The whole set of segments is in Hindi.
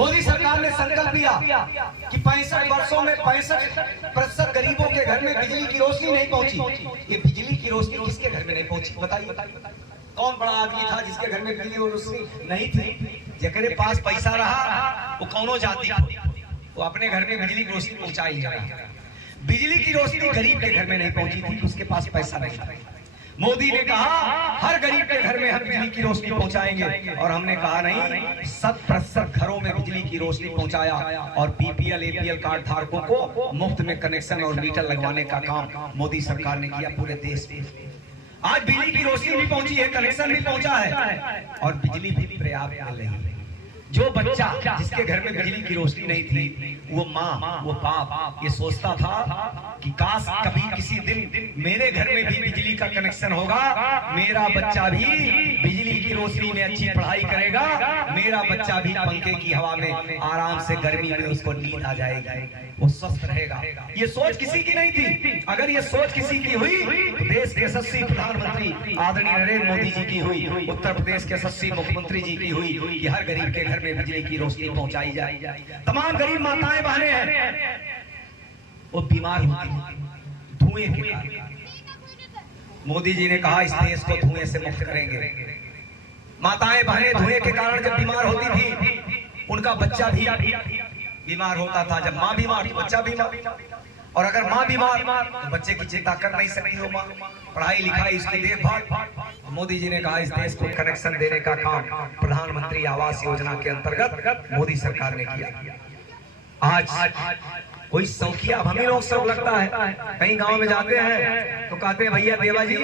मोदी सरकार ने संकल्प लिया कि 65 वर्षों में 65% गरीबों के घर में बिजली की रोशनी नहीं पहुंची। ये बिजली की रोशनी किसके घर में नहीं पहुंची बताइए? कौन बड़ा आदमी था जिसके घर में बिजली और रोशनी नहीं थी? जेकरे पास पैसा रहा वो कौनो जाति वो अपने घर में बिजली की रोशनी पहुंचाई जा रही। बिजली की रोशनी गरीब के घर में नहीं पहुंची थी, उसके पास पैसा नहीं था। मोदी ने कहा हर गरीब के घर में हम बिजली की रोशनी पहुंचाएंगे, और हमने कहा नहीं, 100% घरों में बिजली की रोशनी पहुंचाया और बीपीएल एपीएल कार्ड धारकों को मुफ्त में कनेक्शन और मीटर लगवाने का काम मोदी सरकार ने किया पूरे देश में। आज बिजली की रोशनी भी पहुंची है, कनेक्शन भी पहुंचा है और बिजली भी पर्याप्त मिल रही है। जो बच्चा जिसके घर में बिजली की रोशनी नहीं थी, वो माँ वो बाप ये सोचता था कि काश कभी किसी दिन मेरे घर में भी बिजली का कनेक्शन होगा, मेरा बच्चा भी बिजली की रोशनी में अच्छी पढ़ाई करेगा, मेरा बच्चा भी पंखे की हवा में आराम से गर्मी में उसको नींद आ जाएगी, वो स्वस्थ रहेगा। ये सोच किसी की नहीं थी। अगर ये सोच किसी की हुई तो देश के यशस्वी प्रधानमंत्री आदरणीय नरेंद्र मोदी जी की हुई, उत्तर प्रदेश के यशस्वी मुख्यमंत्री जी की हुई कि हर गरीब के घर में बिजली की रोशनी पहुंचाई जाए। तमाम गरीब माताएं बहनें हैं वो बीमार होती हैं धुएं के कारण। मोदी जी ने कहा इस देश को धुएं से मुक्त करेंगे। माताएं बहनें धुएं के कारण जब बीमार होती थी, उनका बच्चा भी बीमार होता था। जब माँ बीमार तो बच्चा बीमार, और अगर माँ बीमार तो बच्चे की चिंता कर नहीं सकती हो माँ, पढ़ाई लिखाई इसकी देखभाल। मोदी जी ने कहा इस देश को कनेक्शन देने का काम प्रधानमंत्री आवास योजना के अंतर्गत मोदी सरकार ने किया। आज कोई शौकिया, अब हम ही लोग सब लगता है कहीं गांव में जाते हैं तो कहते हैं भैया देवा जी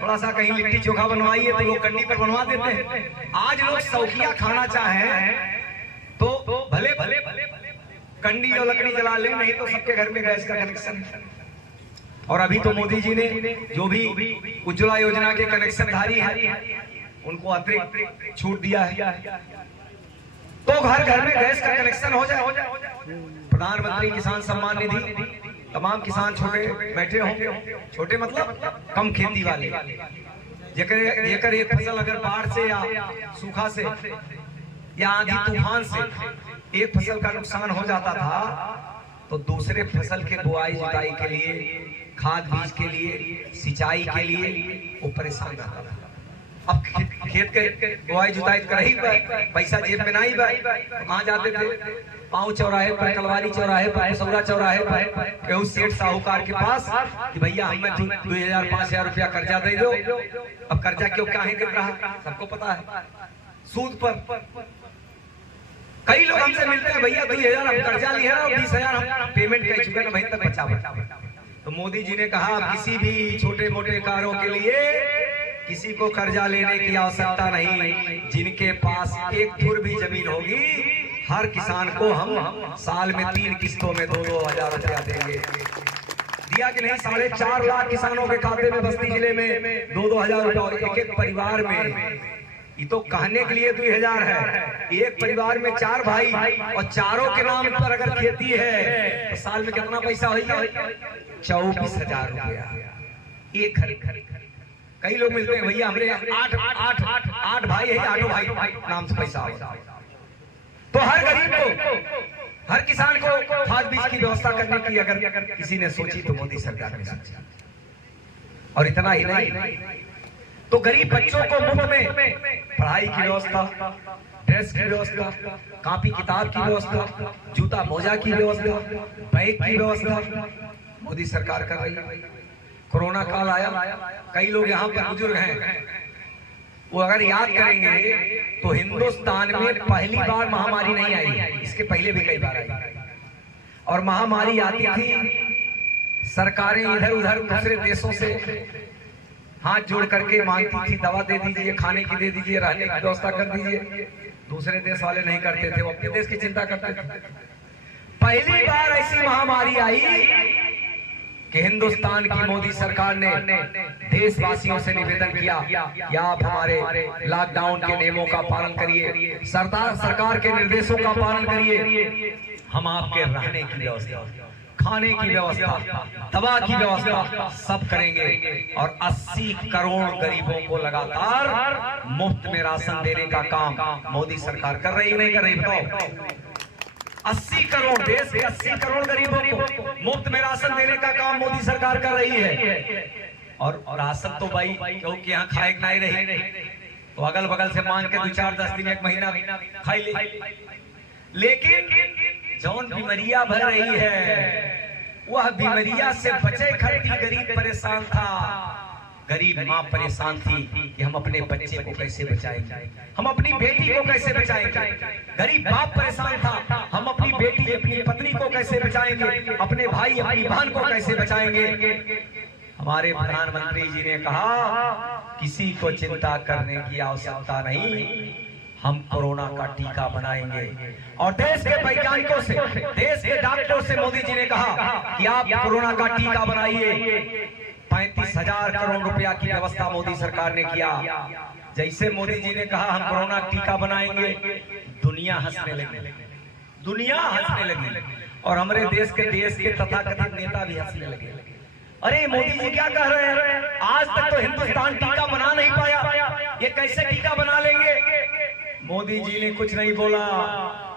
थोड़ा सा कहीं लिट्टी चोखा बनवाइए, तो लोग कंडी पर बनवा देते हैं। आज लोग शौकिया खाना चाहें तो भले भले कंडी और लकड़ी जला ले, नहीं तो सबके घर में गैस का कनेक्शन है। और अभी तो मोदी जी ने जो भी उज्ज्वला योजना के कनेक्शन धारी है उनको अतिरिक्त छूट दिया है, तो घर घर में गैस का कनेक्शन हो जाए। प्रधानमंत्री किसान सम्मान निधि, तमाम किसान छोटे बैठे होंगे, छोटे मतलब कम खेती वाले, जेकर एक फसल अगर बाढ़ से या सूखा से या आंधी तूफान से एक फसल का नुकसान हो जाता था, तो दूसरे फसल के बुआई जुताई के लिए, खाद बीज के लिए, सिंचाई के लिए वो परेशान रहता था। अब खेत के बुआई जुताई कर ही पैसा जेब में नहीं भाई, कहाँ जाते थे? पाँव चौराहे पर, कलवारी चौराहे पर, सौरा चौराहे पर, केहू सेठ साहूकार के पास कि भैया हमें 2000-5000 रुपया कर्जा दे दो। अब कर्जा क्यों काहे गिर रहा सबको पता है, सूद पर। कई लोग हमसे मिलते हैं भैया 2000 हम कर्जा लिए और 20,000 हम पेमेंट कर चुके हैं, वहीं तक बचा। तो मोदी जी ने कहा किसी भी छोटे मोटे कारों के लिए किसी को कर्जा लेने की आवश्यकता नहीं। जिनके पास एक धुर भी जमीन होगी, हर किसान को हम साल में 3 किस्तों में 2-2 हजार रुपया देंगे। दिया कि नहीं? 4.5 लाख किसानों के खाते में बस्ती जिले में 2-2 हजार रुपया एक परिवार में। ये तो कहने के लिए 2000 है, एक परिवार में 4 भाई और चारों के नाम पर अगर खेती है तो साल में कितना पैसा होगा? 24,000 रुपया एक घर। कई लोग मिलते हैं भैया हमरे 8 भाई है, 8 भाई नाम से पैसा होगा। तो हर गरीब को, हर किसान को खाद बीज की व्यवस्था करने की अगर किसी ने सोची तो मोदी सरकार ने सोची। और इतना ही नहीं, तो गरीब बच्चों को मुफ्त में पढ़ाई की व्यवस्था, ड्रेस की व्यवस्था, कॉपी किताब की व्यवस्था, जूता मोजा की व्यवस्था, बैग की व्यवस्था मोदी सरकार कर रही है। कोरोना काल आया, कई लोग यहाँ पर बुजुर्ग हैं, वो अगर याद करेंगे तो हिंदुस्तान में पहली बार महामारी नहीं आई, इसके पहले भी कई बार आई। और महामारी आती थी, सरकारें इधर उधर दूसरे देशों से हाथ जोड़ करके मांगती थी दवा दे दीजिए, खाने की दे दीजिए, रहने की व्यवस्था कर दीजिए। दूसरे देश वाले नहीं करते थे, वो अपने देश की चिंता करते थे। पहली बार ऐसी महामारी आई कि हिंदुस्तान की मोदी सरकार ने देशवासियों से निवेदन किया कि आप हमारे लॉकडाउन के नियमों का पालन करिए, सरकार के निर्देशों का पालन करिए, हम आपके रहने की व्यवस्था, खाने की व्यवस्था, दवा की व्यवस्था सब करेंगे। और 80 करोड़ गरीबों को लगातार मुफ्त में राशन देने का काम मोदी सरकार कर रही नहीं कर रही? बताओ। 80 करोड़, देश के 80 करोड़ गरीबों को मुफ्त में राशन देने का काम मोदी सरकार कर रही है। और राशन तो भाई क्योंकि यहाँ खाए नहीं रही तो अगल बगल से मांग के 2-4-10 दिन 1 महीना खाई ले। लेकिन जौन बीमारियां भर रही है वह बीमारियां से बचे खड़ी गरीब परेशान था। गरीब माँ परेशान थी कि हम अपने बच्चे को कैसे बचाएंगे, हम अपनी बेटी को कैसे बचाएंगे। गरीब बाप परेशान था, हम अपनी बेटी अपनी पत्नी को कैसे बचाएंगे, अपने भाई अपनी बहन को कैसे बचाएंगे। हमारे प्रधानमंत्री जी ने कहा किसी को चिंता करने की आवश्यकता नहीं, हम कोरोना का टीका बनाएंगे। और देश के वैज्ञानिकों से, देश के डॉक्टरों से मोदी जी ने कहा कि आप कोरोना का टीका बनाइए। 35,000 करोड़ रुपया की व्यवस्था मोदी सरकार ने किया। जैसे मोदी जी ने कहा हम कोरोना टीका बनाएंगे, दुनिया हंसने लगी, दुनिया हंसने लगी। और हमारे देश के तथाकथित नेता भी हंसने लगे। अरे मोदी जी क्या कह रहे हैं, आज तक तो हिंदुस्तान टीका बना नहीं पाया, ये कैसे टीका बना लेंगे। मोदी जी ने कुछ नहीं बोला।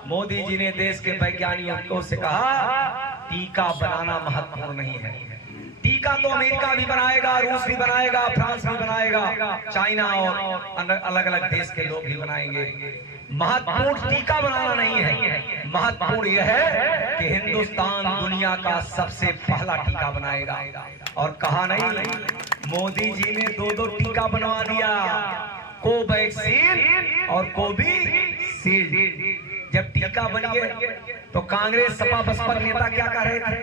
मोदी जी ने देश के वैज्ञानिकों से कहा टीका बनाना महत्वपूर्ण नहीं है, टीका तो अमेरिका भी बनाएगा, रूस भी बनाएगा, फ्रांस भी बनाएगा, चाइना और अलग अलग देश के लोग भी बनाएंगे। महत्वपूर्ण टीका बनाना नहीं है, महत्वपूर्ण यह है कि हिंदुस्तान दुनिया का सबसे पहला टीका बनाएगा। और कहा नहीं, मोदी जी ने 2-2 टीका बनवा दिया, कोवैक्सीन और कोविशील्ड। जब टीका बन गए तो कांग्रेस सपा बसपा नेता क्या कह रहे थे,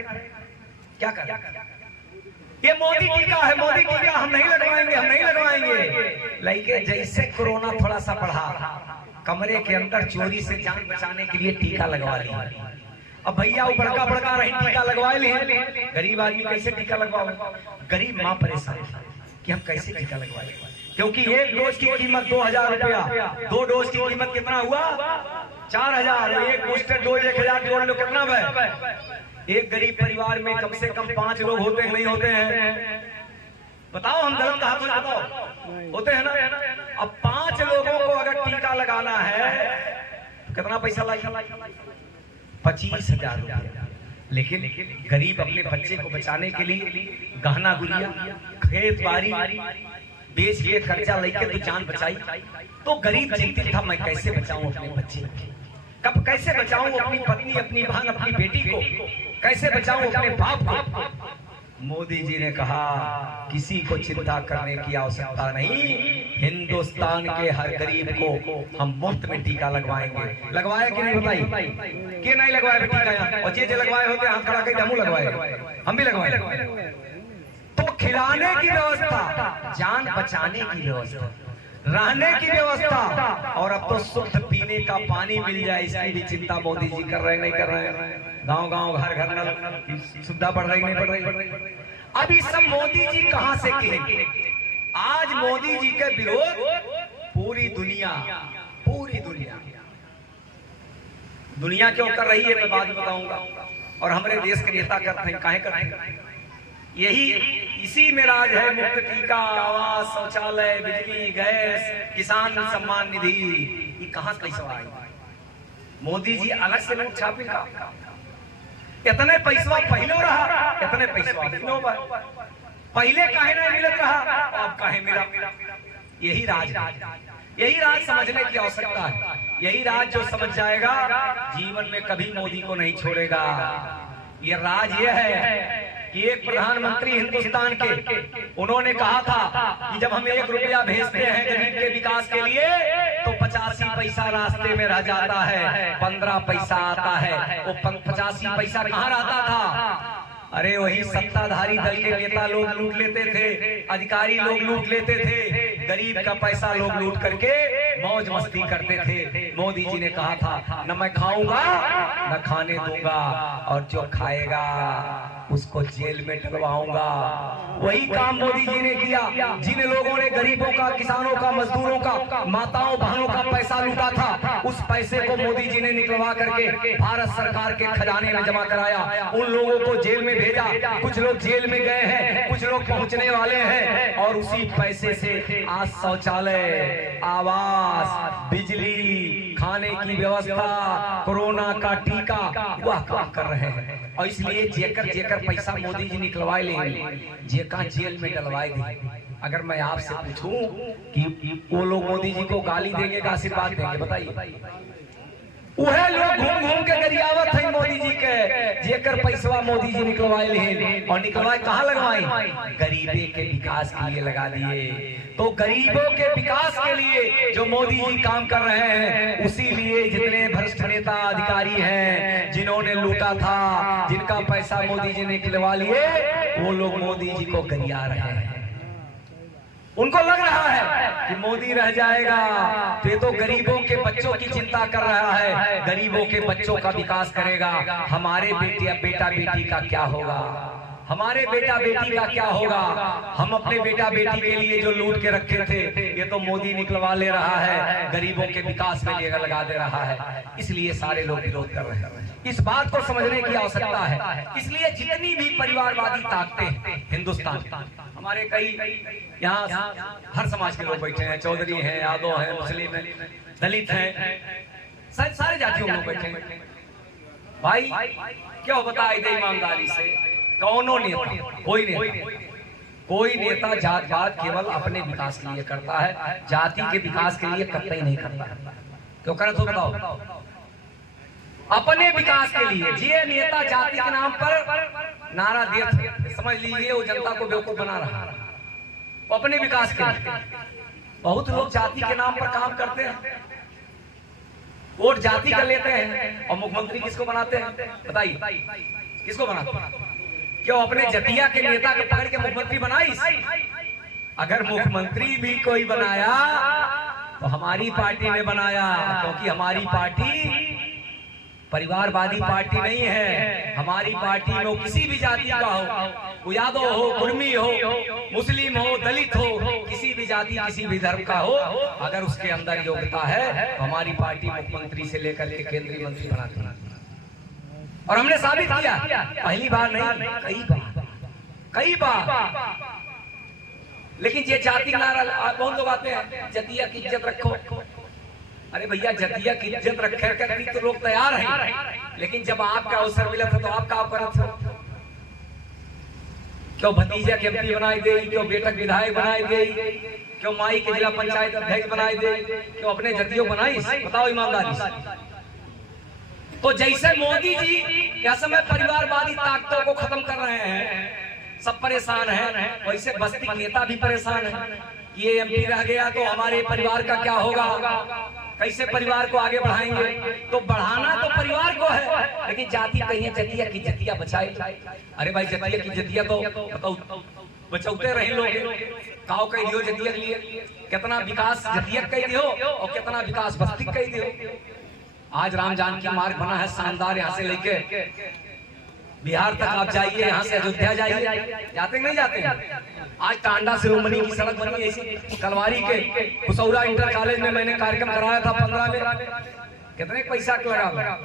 क्या कह रहे थे, ये मोदी टीका है, मोदी टीका हम नहीं लगवाएंगे, हम नहीं लगवाएंगे। लेकिन जैसे कोरोना थोड़ा सा बढ़ा, कमरे के अंदर चोरी से जान बचाने के लिए टीका लगवा लिया। अब भैया वो बड़का बड़का रही टीका लगवा लिए, गरीब आदमी कैसे टीका लगवाओ। गरीब माँ परेशान कि हम कैसे टीका लगवाए, क्योंकि 1 डोज की कीमत 2,000 रुपया, 2 डोज की कीमत कितना हुआ 4,000, एक बूस्टर डोज 1,000 जोड़ लो कितना है। एक गरीब परिवार में कम से कम 5 लोग होते हैं, नहीं होते हैं, बताओ हम गलत कहा तो बताओ, होते हैं ना। अब 5 लोगों को अगर टीका लगाना है कितना पैसा लगेगा, 25,000 रुपया। लेकिन गरीब अपने बच्चे को बचाने के लिए गहना गुड़िया खेत बाड़ी बेच के कर्जा लेके तो जान बचाई। तो गरीब चिंतित था मैं कैसे बचाऊं अपने बच्चे को, कब कैसे बचाऊं अपनी पत्नी, अपनी बहन, अपनी बेटी को, कैसे बचाऊं अपने बाप को। मोदी जी ने कहा किसी को चिंता करने की आवश्यकता नहीं, हिंदुस्तान के हर गरीब को हम मुफ्त में टीका लगवाएंगे। लगवाया कि नहीं बताइए, कि नहीं लगवाया टीका यहाँ, और जे लगवाए होते हाथ खड़ा कर हम लगवाए, हम भी लगवाए। तो खिलाने की व्यवस्था, जान बचाने की व्यवस्था, रहने की व्यवस्था, और अब तो शुद्ध पीने का पानी मिल जाए इसकी भी चिंता मोदी जी कर रहे नहीं कर रहे हैं। गांव गांव घर घर नल सुविधा बढ़ रही नहीं बढ़ रही। अभी सब मोदी जी कहां से किए। आज मोदी जी के विरोध पूरी दुनिया दुनिया क्यों कर रही है मैं बाद में बताऊंगा। और हमारे देश के नेता करते हैं, काहे करते हैं, यही इसी में राज है। मुफ्त टीका, आवास, शौचालय, बिजली, गैस, किसान सम्मान निधि, ये कहां पैसा आए। मोदी जी अलग से नोट छापेगा, इतने पैसा पहले रहा, इतने पैसा पहले काहे नहीं मिलत रहा, अब काहे मिला। यही राज, यही राज समझने की आवश्यकता है। यही राज जो समझ जाएगा जीवन में कभी मोदी को नहीं छोड़ेगा। ये राज ये है कि एक प्रधानमंत्री हिंदुस्तान के, उन्होंने कहा था कि जब हम 1 रुपया भेजते हैं गरीब के विकास के लिए तो 85 पैसा रास्ते में रह जाता है, 15 पैसा आता है। वो 85 पैसा कहाँ रहता था, अरे वही सत्ताधारी दल के नेता लोग लूट लेते थे, अधिकारी लोग लूट लेते थे, गरीब का पैसा लोग लूट करके मौज मस्ती करते थे। मोदी जी ने कहा था न मैं खाऊंगा न खाने दूंगा, और जो खाएगा उसको जेल में डलवाऊंगा। वही काम मोदी जी ने किया। जिन लोगों ने गरीबों का, किसानों का, मजदूरों का, माताओं बहनों का पैसा लूटा था, उस पैसे को मोदी जी ने निकलवा करके भारत सरकार के खजाने में जमा कराया। उन लोगों को जेल में भेजा, कुछ लोग जेल में गए हैं, कुछ लोग पहुंचने वाले हैं, और उसी पैसे से आज शौचालय, आवास, बिजली, खाने की व्यवस्था, कोरोना का टीका वह काम कर रहे हैं। और इसलिए जेकर जेकर पैसा मोदी जी निकलवाए ले, जेका जेल में डलवाए दे। अगर मैं आपसे पूछूं कि वो लोग मोदी जी को गाली देंगे का आशीर्वाद देंगे, बताइए? वह लोग घूम घूम के गरियावत है मोदी जी के, जेकर पैसवा मोदी जी निकलवाए ले। और निकलवाए कहाँ लगवाई? गरीबे के विकास के लिए लगा दिए। तो गरीबों के विकास के लिए जो मोदी जी काम कर रहे हैं, उसी लिए जितने भ्रष्ट नेता अधिकारी हैं, जिन्होंने लूटा था, जिनका पैसा मोदी जी ने निकलवा लिए, वो लोग मोदी जी को गरिया रहे हैं। उनको लग रहा है कि मोदी रह जाएगा तो ये तो गरीबों के बच्चों की चिंता कर रहा है, गरीबों के बच्चों का विकास करेगा। हमारे बेटा बेटी का क्या होगा? हमारे बेटा बेटी का क्या होगा? हम अपने बेटा बेटी के लिए जो लूट के रखे थे, ये तो मोदी निकलवा ले रहा है, गरीबों के विकास में लगा दे रहा है। इसलिए सारे लोग विरोध कर रहे हैं। इस बात को समझने की आवश्यकता है। इसलिए जितनी भी परिवारवादी ताकतें हिंदुस्तान, हमारे कई यहाँ हर समाज के लोग बैठे हैं, चौधरी हैं, यादव हैं, मुस्लिम हैं, दलित हैं, सारे जातियों के लोग बैठे हैं। भाई क्यों बताए दे ईमानदारी से, कौनो नेता, कोई नेता जात पात केवल अपने विकास के लिए करता है, जाति के विकास के लिए कतई नहीं करता। क्यों करे तो बताओ? अपने विकास के लिए ये नेता जाति के नाम पर नारा दे, समझ लीजिए वो जनता को बेवकूफ बना रहा है। अपने विकास के लिए बहुत लोग जाति के नाम पर काम करते हैं, वोट जाति का लेते हैं, और मुख्यमंत्री किसको बनाते हैं? बताइए किसको बनाते हैं? क्यों अपने जतिया के नेता को पकड़ के मुख्यमंत्री बनाई? अगर मुख्यमंत्री भी कोई बनाया तो हमारी पार्टी ने बनाया, क्योंकि हमारी पार्टी परिवारवादी पार्टी नहीं है। हमारी पार्टी में किसी भी जाति का हो, वो यादव हो, कुर्मी हो, मुस्लिम हो, दलित हो, किसी भी जाति किसी भी धर्म का हो, अगर उसके अंदर योग्यता है तो हमारी पार्टी मुख्यमंत्री से लेकर के केंद्रीय मंत्री बनाती है। और हमने साबित किया, पहली बार नहीं, कई बार। लेकिन ये जाति का नारा बहुत लोग आते हैं, जतिया की इज्जत रखो। अरे भैया, जतिया की इज्जत रखे करनी तो लोग तैयार हैं, लेकिन जब आपका अवसर मिला था तो आपका अपराध था। क्यों भतीजा के एमपी बनाई दे, क्यों बेटक विधायक बनाई दे, क्यों माई के जिला पंचायत अध्यक्ष बनाई दे, क्यों अपने जतियों बनाई? बताओ ईमानदारी से। तो जैसे मोदी जी इस समय परिवारवादी ताकतों को खत्म कर रहे हैं, सब परेशान हैं, वैसे बस्ती के नेता भी परेशान हैं। ये एमपी रह गया तो हमारे परिवार का क्या होगा, कैसे परिवार को आगे बढ़ाएंगे? तो बढ़ाना तो परिवार को है, लेकिन जाति कहीं जतिया की जतिया बचाए। अरे भाई, जतिया की जतिया तो बताओ बचौते रहे लोग, काव कह दियो जतिया के लिए, कितना विकास जतिया कह दियो और कितना विकास बस्ती कह दियो। आज राम जानकी मार्ग बना है शानदार, यहाँ से लेके बिहार तक आप जाइए, यहाँ से अयोध्या जाइए, जाते नहीं जाते? आज टांडा से रोमनी की सड़क बनी है, कलवारी के कुसौरा इंटर कॉलेज में मैंने कार्यक्रम कराया था 15 में। कितने पैसा लगा?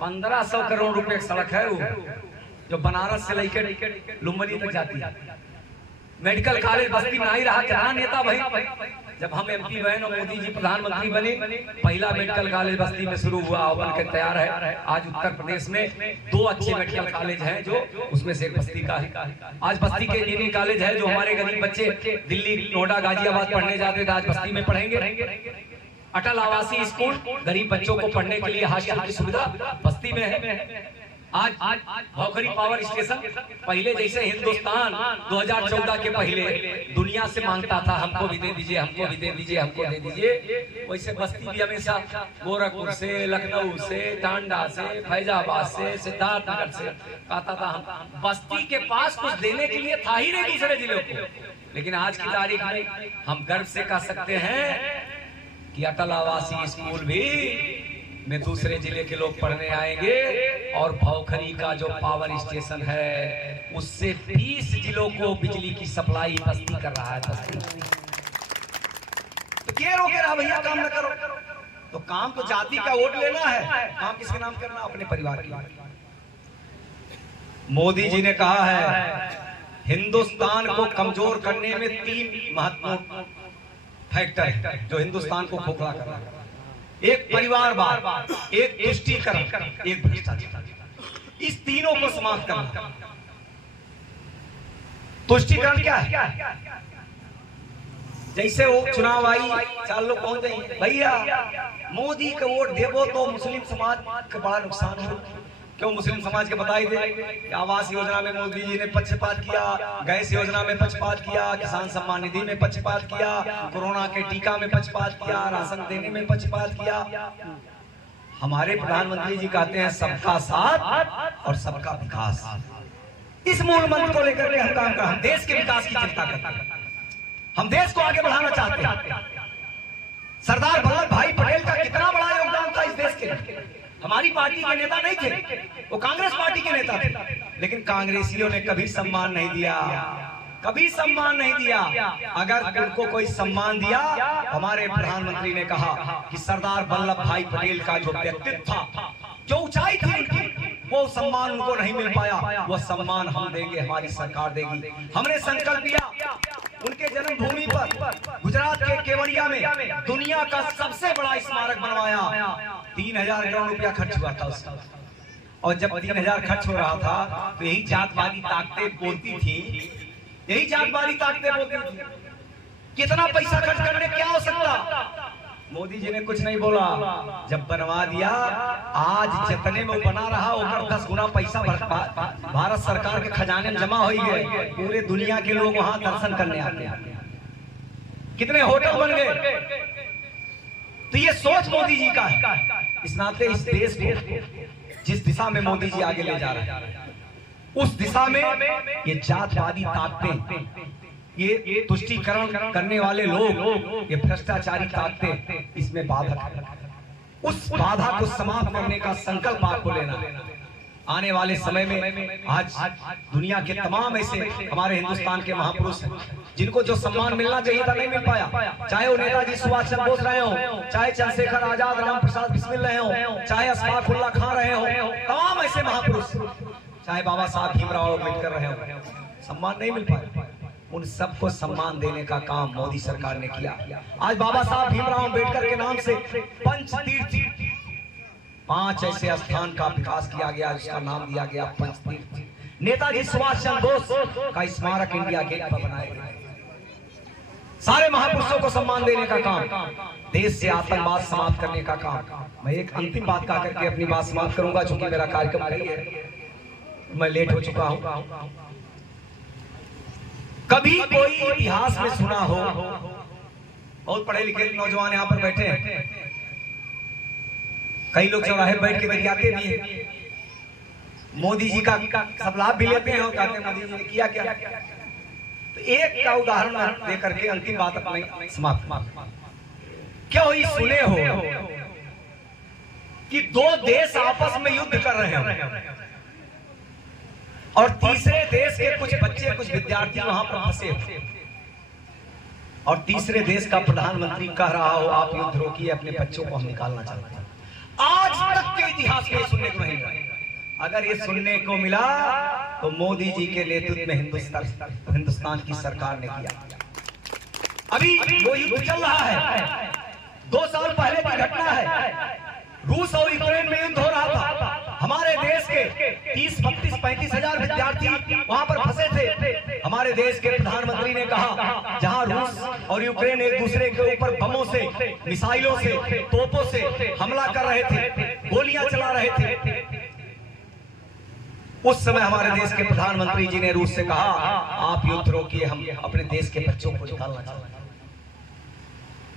1500 करोड़ रुपए की सड़क है वो, जो बनारस से लेकर लुम्बिनी तक जाती है। मेडिकल कॉलेज बस्ती में नहीं रहा, क्या नेता भाई? जब हम एमपी बने और मोदी जी प्रधानमंत्री बने, पहला मेडिकल कॉलेज बस्ती में शुरू हुआ, बन के तैयार है। आज उत्तर प्रदेश में 2 अच्छे मेडिकल कॉलेज हैं, जो उसमें से एक बस्ती का है। आज बस्ती के इंजीनियरिंग कॉलेज है, जो हमारे गरीब बच्चे दिल्ली, नोएडा, गाजियाबाद पढ़ने जाते थे, आज बस्ती में पढ़ेंगे। अटल आवासीय स्कूल गरीब बच्चों को पढ़ने के लिए हॉस्टल की सुविधा बस्ती में है। आज भौखरी पावर स्टेशन, पहले जैसे हिंदुस्तान 2014 के पहले दुनिया से मांगता था हमको भी दे दीजिए, हमको भी दे दीजिए, हमको दे दीजिए, वैसे बस्ती भी हमेशा गोरखपुर से, लखनऊ से, टांडा से, फैजाबाद से, सिद्धार्थनगर से कहता था हम। बस्ती के पास कुछ देने के लिए था ही नहीं दूसरे जिलों को। लेकिन आज की तारीख में हम गर्व से कह सकते हैं कि अटल आवासीय स्कूल भी में दूसरे जिले के लोग पढ़ने आएंगे, और भौखरी का जो पावर स्टेशन है उससे 20 जिलों को बिजली की सप्लाई बस्ती कर रहा है। तो क्या रोके रहा भैया, काम न करो? तो काम तो जाति का वोट लेना है, काम किसके नाम करना? अपने परिवार के। मोदी जी ने कहा है हिंदुस्तान को कमजोर करने में 3 महत्वपूर्ण फैक्टर है जो हिंदुस्तान को खोखला कर रहा है। एक परिवारवाद, एक तुष्टीकरण, एक भ्रष्टाचार, इस तीनों को समाप्त करना। तुष्टीकरण क्या है? जैसे वो चुनाव आई, 4 लोग पहुंच गए, भैया मोदी का वोट देवो तो मुस्लिम समाज का बड़ा नुकसान है। क्यों? मुस्लिम समाज के बताई दे, आवास योजना में मोदी जी ने पक्षपात किया, गैस योजना में पक्षपात किया, किसान सम्मान निधि में पक्षपात किया, कोरोना के टीका में पक्षपात किया, राशन देने में पक्षपात किया। हमारे प्रधानमंत्री जी कहते हैं सबका साथ और सबका विकास। इस मूल मंत्र को लेकर के हम काम कर, हम देश के विकास की चिंता करते हैं, हम देश को आगे बढ़ाना चाहते हैं। सरदार वल्लभ भाई पटेल का कितना बड़ा योगदान था इस देश के लिए। हमारी पार्टी के नेता नहीं थे, वो कांग्रेस पार्टी के नेता थे, लेकिन कांग्रेसियों ने कभी सम्मान नहीं दिया, कभी सम्मान नहीं दिया। अगर उनको कोई सम्मान दिया, हमारे प्रधानमंत्री ने कहा कि सरदार वल्लभ भाई पटेल का जो व्यक्तित्व था, जो ऊंचाई थी उनकी, वो सम्मान उनको नहीं मिल पाया। वो सम्मान हम देंगे, हमारी सरकार देगी। हमने संकल्प लिया, उनके जन्मभूमि पर गुजरात के केवड़िया में दुनिया का सबसे बड़ा स्मारक बनवाया। 3000 करोड़ रुपया खर्च हुआ था उसका। और जब 3000 खर्च हो रहा था तो यही जातवादी ताकतें बोलती थी, यही जातवादी ताकतें बोलती थी कितना पैसा खर्च करने क्या हो सकता। मोदी जी ने कुछ नहीं बोला, जब बनवा दिया, आज जितने में बना रहा होकर 10 गुना पैसा भारत सरकार के खजाने में जमा हो गए। पूरे दुनिया के लोग वहां दर्शन करने आते हैं, कितने होटल बन गए। तो ये सोच मोदी जी का है। इस नाते इस देश को जिस दिशा में मोदी जी आगे ले जा रहे हैं, उस दिशा में ये जातवादी ताकतें, ये तुष्टीकरण करने वाले लोग, ये भ्रष्टाचारी ताकतें, इसमें बाधक है। उस बाधा को समाप्त करने का संकल्प आपको लेना है। आने वाले समय में आज दुनिया के तमाम ऐसे हमारे हिंदुस्तान के महापुरुष हैं जिनको जो सम्मान मिलना चाहिए था नहीं मिल पाया। चाहे वो नेताजी सुभाष चंद्र बोस रहे हो, चाहे चंद्रशेखर आजाद, राम प्रसाद बिस्मिल रहे हो, चाहे अशफाक उल्लाह खान रहे हो, तमाम ऐसे महापुरुष, चाहे बाबा साहब भीमराव अम्बेडकर रहे हो, सम्मान नहीं मिल पाया। उन सबको सम्मान देने का काम मोदी सरकार ने किया। आज बाबा साहब भीमराव अम्बेडकर के नाम से पंचतीर्थ, 5 ऐसे स्थान का विकास किया गया, उसका नाम दिया गया पंचतीर्थ। नेताजी सुभाष चंद्र बोस का स्मारक इंडिया गेट पर बनाया गया। सारे महापुरुषों को सम्मान देने का काम, देश से आतंकवाद समाप्त करने का काम। मैं एक अंतिम बात कह करके अपनी बात समाप्त करूंगा, चूंकि मेरा कार्यक्रम नहीं है, मैं लेट हो चुका हूं। कभी कोई इतिहास में सुना हो, बहुत पढ़े लिखे नौजवान यहाँ पर बैठे हैं, कई लोग चौराहे बैठ के बतियाते भी हैं, मोदी जी का सब लाभ भी लेते हैं और कहते हैं मोदी जी ने किया क्या। तो एक का उदाहरण देकर के अंतिम बात अपनी समाप्त। क्या हुई सुने हो कि 2 देश आपस में युद्ध कर रहे हैं और तीसरे देश के कुछ बच्चे, कुछ विद्यार्थी वहां पर फंसे हो, और तीसरे देश का प्रधानमंत्री कह रहा हो आप युद्ध रोकिए, अपने बच्चों को हम निकालना चाहते हैं। आज तक के इतिहास में सुनने को नहीं मिला। अगर ये सुनने को मिला तो मोदी जी के नेतृत्व में हिंदुस्तान की सरकार ने किया। अभी वो युद्ध चल रहा है, 2 साल पहले की घटना है। रूस और यूक्रेन में युद्ध हो रहा था। हमारे देश के 30, 32, 35 हजार विद्यार्थी वहां पर फंसे थे। हमारे देश के प्रधानमंत्री ने कहा जहां रूस और यूक्रेन एक दूसरे के ऊपर बमों से, मिसाइलों से, तोपों से हमला कर रहे थे, गोलियां चला रहे थे, उस समय हमारे देश के प्रधानमंत्री जी ने रूस से कहा आप युद्ध रोकिए, हम अपने देश के बच्चों को निकालना चाहते हैं।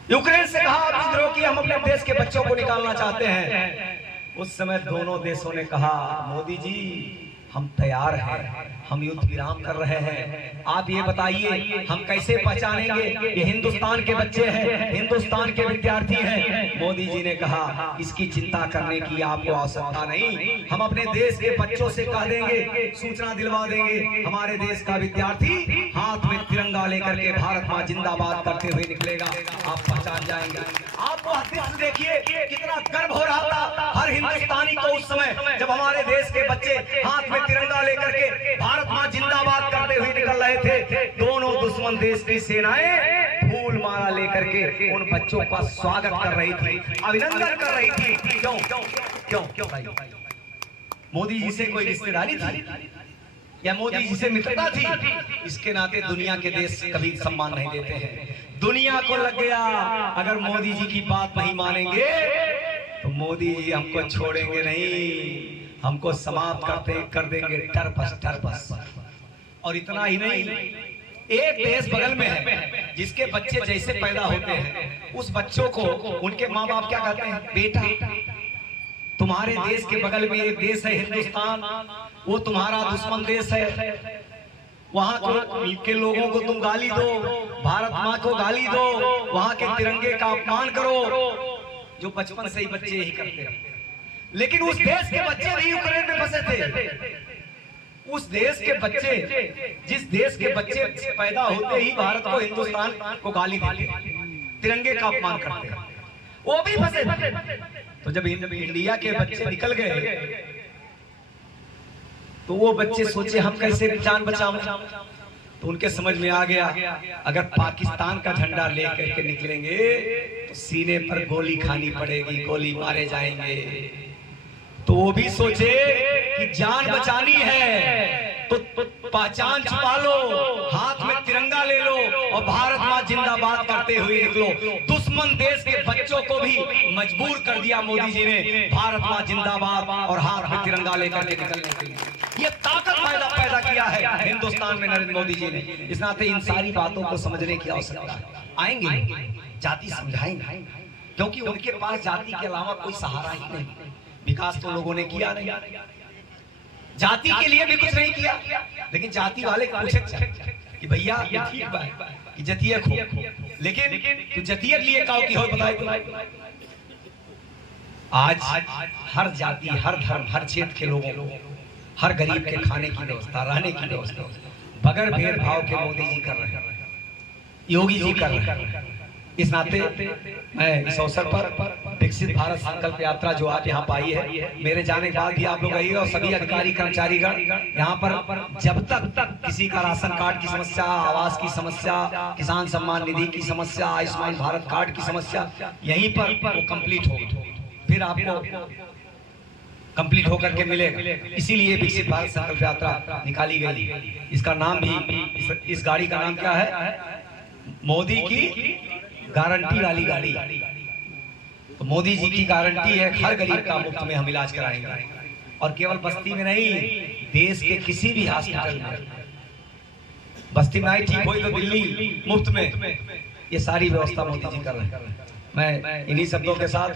यूक्रेन से कहा आप युद्ध रोकिए, हम अपने देश के बच्चों को निकालना चाहते हैं। उस समय दोनों देशों ने कहा मोदी जी हम तैयार हैं, हम युद्ध विराम कर रहे हैं, आप ये बताइए हम कैसे पहचानेंगे ये हिंदुस्तान के बच्चे हैं, हिंदुस्तान के विद्यार्थी हैं। मोदी जी ने कहा इसकी चिंता करने की आपको आवश्यकता नहीं, हम अपने देश के बच्चों से कह देंगे, सूचना दिलवा देंगे, हमारे देश का विद्यार्थी हाथ में तिरंगा लेकर के भारत मां जिंदाबाद करते हुए निकलेगा, आप पहचान जाएंगे। आपको दृश्य देखिए कितना गर्व हो रहा था हर हिंदुस्तानी को उस समय जब हमारे देश के बच्चे हाथ में तिरंगा लेकर के भारत मां जिंदाबाद करते हुए निकल रहे थे। दोनों दुश्मन देश की सेनाएं फूल माला लेकर के करके उन बच्चों का स्वागत कर रही थी, अभिनंदन कर रही थी। क्यों क्यों क्यों भाई? मोदी जी से कोई रिश्तेदारी थी या मोदी जी से मित्रता थी? इसके नाते दुनिया के देश कभी सम्मान नहीं देते हैं। दुनिया को लग गया अगर मोदी जी की बात नहीं मानेंगे तो मोदी जी हमको छोड़ेंगे नहीं, हमको समाप्त कर देंगे टरपस। और इतना ही नहीं, एक देश बगल में है जिसके बच्चे जैसे पैदा होते हैं उस बच्चों को उनके माँ बाप क्या कहते हैं? बेटा। तुम्हारे देश के बगल में एक देश है हिंदुस्तान, वो तुम्हारा दुश्मन देश है। वहाँ के लोगों को तुम गाली दो, भारत माँ को गाली दो, वहाँ के तिरंगे का अपमान करो, जो बचपन से ही बच्चे यही करते हैं। लेकिन उस देश के बच्चे भी यूक्रेन में फंसे थे। उस देश के बच्चे, जिस देश के बच्चे पैदा होते ही भारत को, हिंदुस्तान को गाली देते, तिरंगे का अपमान करते, वो भी फंसे थे। तो जब इंडिया के बच्चे निकल गए तो वो बच्चे सोचे हम कैसे जान बचाएं। तो उनके समझ में आ गया अगर पाकिस्तान का झंडा लेकर के निकलेंगे तो सीने पर गोली खानी पड़ेगी, गोली मारे जाएंगे। तो वो भी सोचे कि जान बचानी है तो पहचान छुपा लो, हाथ में तिरंगा ले लो और भारत माँ जिंदाबाद करते हुए निकलो। दुश्मन देश के बच्चों को भी मजबूर कर दिया मोदी जी ने भारत माँ जिंदाबाद और हाथ में तिरंगा लेकर के निकलने के लिए। ये ताकत पैदा किया है हिंदुस्तान में नरेंद्र मोदी जी ने। इस नाते इन सारी बातों को समझने की आवश्यकता है। आएंगे जाति समझाएंगे, क्योंकि उनके पास जाति के अलावा कोई सहारा ही नहीं। विकास तो लोगों ने किया नहीं, जाति के लिए भी कुछ नहीं किया, लेकिन जाति वाले पूछे कि भैया ये ठीक बात कि जतिया खो, लेकिन तू जतिया लिए काओ की हो बताए। आज हर जाति, हर धर्म, हर क्षेत्र के लोगों को, हर गरीब के खाने की व्यवस्था, रहने की व्यवस्था बगैर भेदभाव के मोदी जी कर रहे हैं, योगी जी कर रहे हैं। इस नाते मैं इस अवसर पर विकसित भारत संकल्प यात्रा जो आप यहाँ पाई है, मेरे जाने के बाद भी आप लोग आइएगा और सभी अधिकारी कर्मचारीगण यहाँ पर जब तक किसी का राशन कार्ड की समस्या, आवास की समस्या, किसान सम्मान निधि की समस्या, आयुष्मान भारत कार्ड की समस्या यहीं पर वो कंप्लीट होगी, फिर आपको कंप्लीट होकर के मिलेगा। इसीलिए विकसित भारत संकल्प यात्रा निकाली गई। इसका नाम भी, इस गाड़ी का नाम क्या है? मोदी की गारंटी वाली गाड़ी। तो मोदी जी की गारंटी है हर गरीब का मुफ्त में हम इलाज कराएंगे, और केवल बस्ती में नहीं, देश के किसी भी हॉस्पिटल में। बस्ती में ठीक हुई तो दिल्ली मुफ्त में, ये सारी व्यवस्था मोदी जी कर रहे हैं। मैं इन्हीं शब्दों के साथ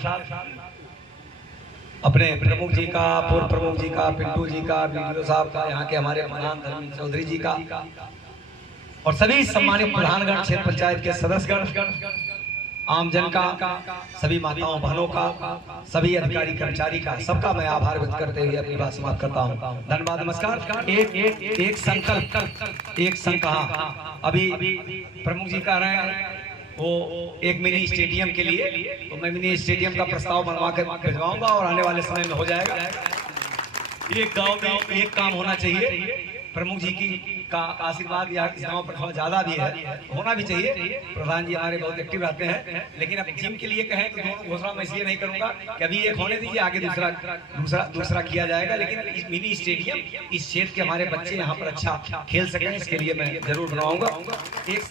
अपने प्रमुख जी का, पूर्व प्रमुख जी का, पिंटू जी का, बीडीओ साहब का, यहाँ के हमारे प्रधान धर्मेंद्र चौधरी जी का और सभी सम्मानित प्रधानगण, क्षेत्र पंचायत के सदस्यगण, आमजन का, सभी माताओं बहनों का, सभी अधिकारी कर्मचारी का, सबका मैं आभार व्यक्त करते हुए अपनी बात समाप्त करता हूँ। धन्यवाद, नमस्कार। एक संकल्प, एक संकल्प। अभी प्रमुख जी कह रहे हैं वो एक मिनी स्टेडियम के लिए, तो मैं मिनी स्टेडियम का प्रस्ताव बनवा कर भिजवाऊंगा और आने वाले समय में हो जाएगा। एक गांव में एक काम होना चाहिए। प्रमुख जी की का आशीर्वाद या इस गांव पर थोड़ा ज्यादा भी है, होना भी चाहिए। प्रधान जी हमारे बहुत एक्टिव रहते हैं, लेकिन अब जिम के लिए कहें तो दोनों घोषणा मैं इसलिए नहीं करूंगा कि अभी एक होने दीजिए, आगे दूसरा किया जाएगा। लेकिन इस मिनी स्टेडियम, इस क्षेत्र के हमारे बच्चे यहाँ पर अच्छा खेल सकें, इसके लिए मैं जरूर बनवाऊंगा। एक